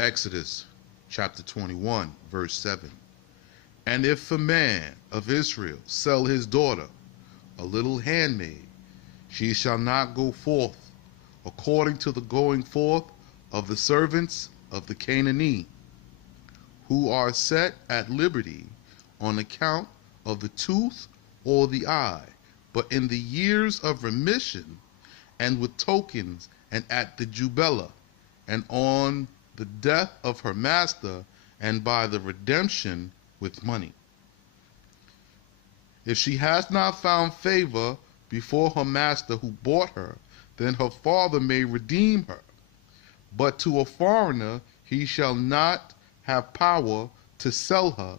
Exodus chapter 21, verse 7. And if a man of Israel sell his daughter, a little handmaid, she shall not go forth according to the going forth of the servants of the Canaanite, who are set at liberty on account of the tooth or the eye, but in the years of remission, and with tokens, and at the Jubilee, and on the death of her master, and by the redemption with money. If she has not found favor before her master who bought her, then her father may redeem her. But to a foreigner he shall not have power to sell her,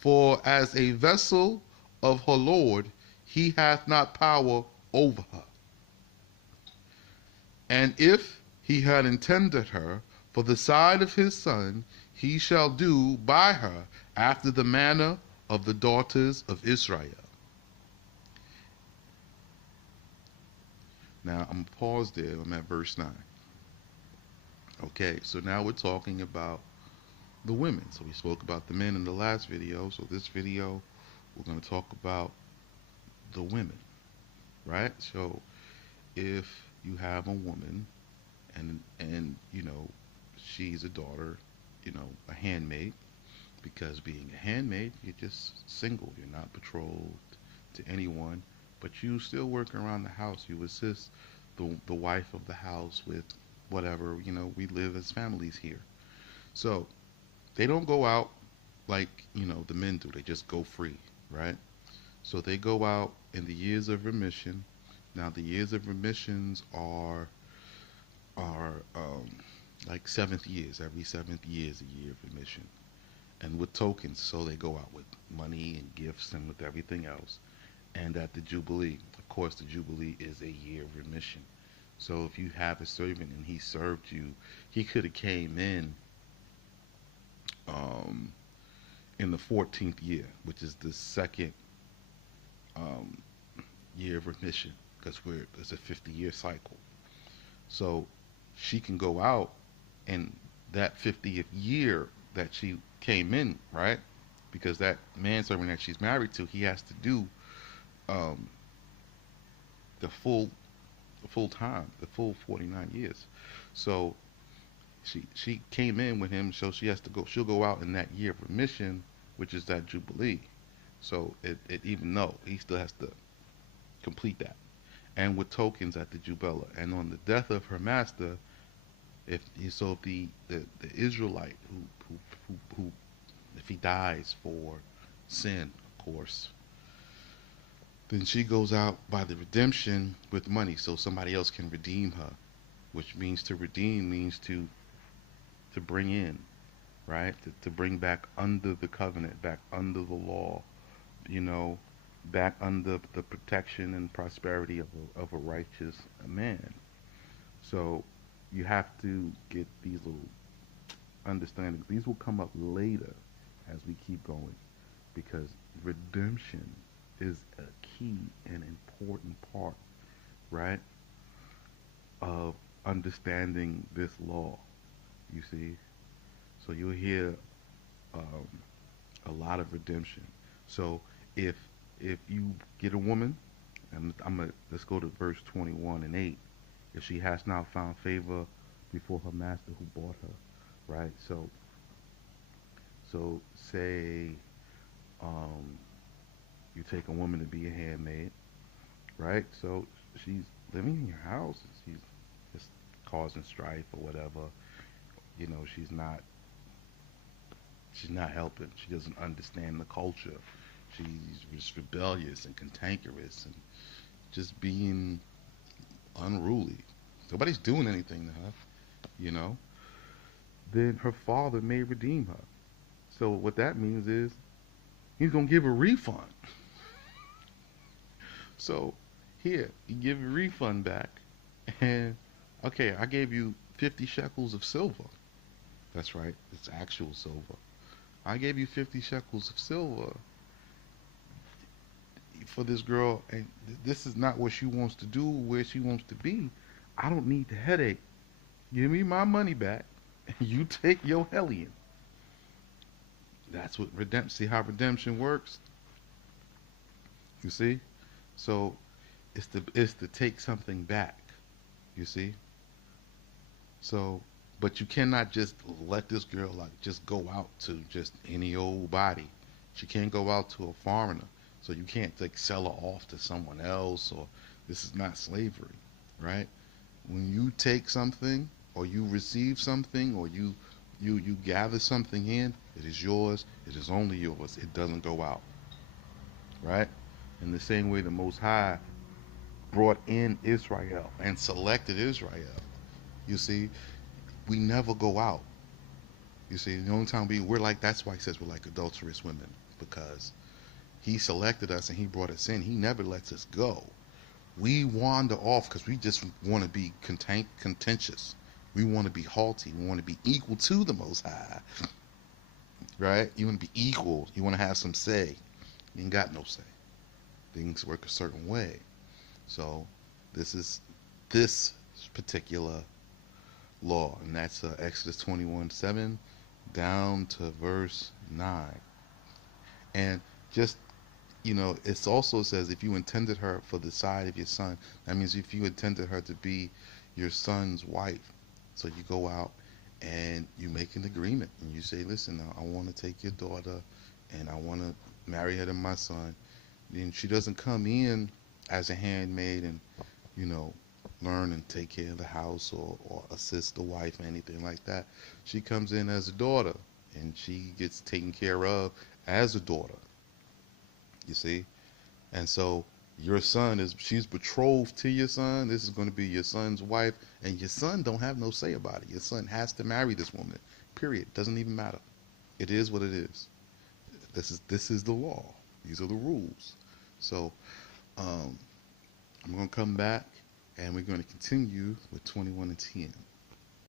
for as a vessel of her Lord he hath not power over her. And if he had intended her for the side of his son, he shall do by her after the manner of the daughters of Israel. Now I'm going to pause there. I'm at verse 9. Okay, so now we're talking about the women. So we spoke about the men in the last video. So this video, we're going to talk about the women, right? So if you have a woman and you know, she's a daughter, you know, a handmaid, because being a handmaid, you're just single. You're not betrothed to anyone, but you still work around the house. You assist the wife of the house with whatever, you know, we live as families here. So they don't go out like, you know, the men do. They just go free, right? So they go out in the years of remission. Now the years of remissions are like seventh years. Every seventh year is a year of remission, and with tokens. So they go out with money and gifts and with everything else. And at the Jubilee, of course, the Jubilee is a year of remission. So if you have a servant and he served you, he could have came in the 14th year, which is the second um, year of remission, because it's a 50-year cycle. So she can go out, and that 50th year that she came in, right? Because that manservant that she's married to, he has to do um, the full time, the full 49 years. So she came in with him, so she has to go. She'll go out in that year of remission, which is that Jubilee. So it even though he still has to complete that, and with tokens at the Jubilee, and on the death of her master, if the Israelite who if he dies for sin, of course, then she goes out by the redemption with money, so somebody else can redeem her, which means to redeem means to bring in, right? To bring back under the covenant, back under the law, you know, back under the protection and prosperity of a righteous man. So you have to get these little understandings. These will come up later as we keep going, because redemption is a key and important part, right, of understanding this law. You see, so you'll hear a lot of redemption. So if you get a woman, and let's go to verse 21 and 8. If she has not found favor before her master who bought her, right? So say you take a woman to be a handmaid, right? So she's living in your house. She's just causing strife or whatever. You know, she's not helping. She doesn't understand the culture. She's just rebellious and cantankerous and just being unruly. Nobody's doing anything to her, you know. Then her father may redeem her. So what that means is he's gonna give a refund. So here, you give a refund back, and okay, I gave you 50 shekels of silver. That's right, it's actual silver. I gave you 50 shekels of silver for this girl, and this is not what she wants to do, where she wants to be. I don't need the headache. Give me my money back, You take your hellion. That's what redemption. See how redemption works. You see. So it's to take something back. You see. So, but you cannot just let this girl like just go out to just any old body. She can't go out to a foreigner. So you can't like sell her off to someone else, or this is not slavery, right? When you take something or you receive something or you gather something in, it is yours. It is only yours. It doesn't go out, right? In the same way the Most High brought in Israel and selected Israel. You see, we never go out. You see, the only time we're like, that's why he says we're like adulterous women, because he selected us and he brought us in. He never lets us go. We wander off because we just want to be contentious. We want to be haughty. We want to be equal to the Most High, right? You want to be equal. You want to have some say. You ain't got no say. Things work a certain way. So this is this particular law, and that's Exodus 21:7 down to verse 9. And just it also says if you intended her for the side of your son, that means if you intended her to be your son's wife. So you go out and you make an agreement and you say, listen, I want to take your daughter and I want to marry her to my son. Then she doesn't come in as a handmaid and, you know, learn and take care of the house or assist the wife or anything like that. She comes in as a daughter and she gets taken care of as a daughter, you see? And so your son she's betrothed to your son. This is going to be your son's wife, and your son don't have no say about it. Your son has to marry this woman. Period. Doesn't even matter. It is what it is. This is the law. These are the rules. So um, I'm going to come back, and we're going to continue with 21 and 10.